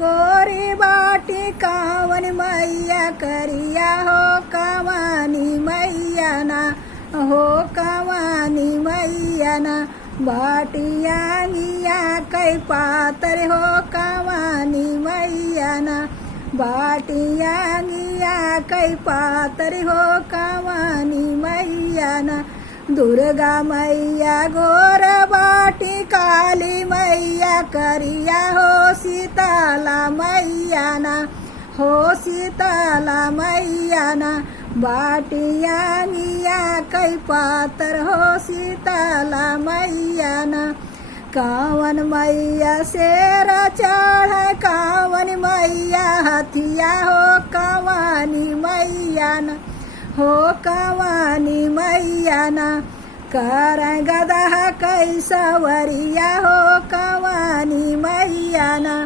गोरी बाटी कावन मैया करिया हो कवानी मैया ना हो कवानी मैया ना बाटिया गिया कई पातर हो कवानी मैया ना बाटिया गिया कई पातर हो कवानी मैया ना दुर्गा मैया गोर बाटी काली मैया करिया हो सीताला मैया ना हो सीताला मैया ना बाटिया गिया कई पातर हो सीताला मैया ना कावन मैया शेर चढ़ कावन मैया हथिया हो कवानी मैया ना हो कवानी मैया ना कर गदा कैसवरिया हो कवानी मैया ना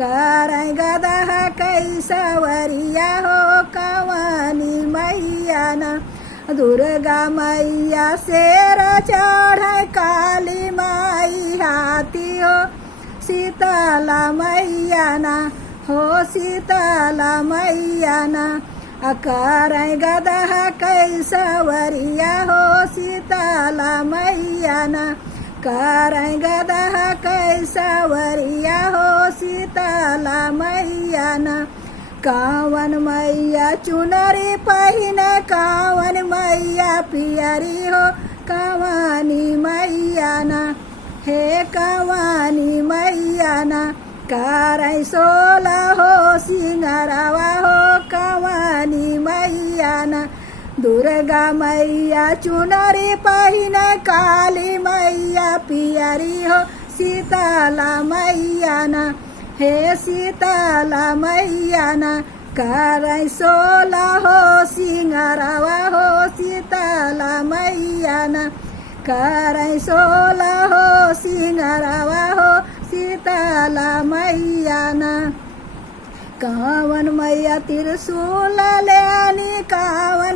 कर गदा कैसवरिया हो कवानी मैया ना दुर्गा मैया शेर चढ़ काली माई हाथी हो सीताला मैया ना हो सीताला मैया ना अकार गदा कैसवरिया हो सीताला मैया ना कर गदा कैसवरिया हो सीताला मैया ना कावन मैया चुनरी पहिन कावन मैया पियरी हो कवानी मैया ना हे कवानी मैया ना कर सोला हो सिंगरवा हो कवानी मैया ना दुर्गा मैया चुनरी पहिन काली मैया पियरी हो सीताला मैया ना हे सीताला मैया ना कर सोला हो सिंगरवा हो सीताला मैया ना कर सोला हो सिंगरवा हो सीताला मैया ना कावन मैया त्रिशूल ले कावन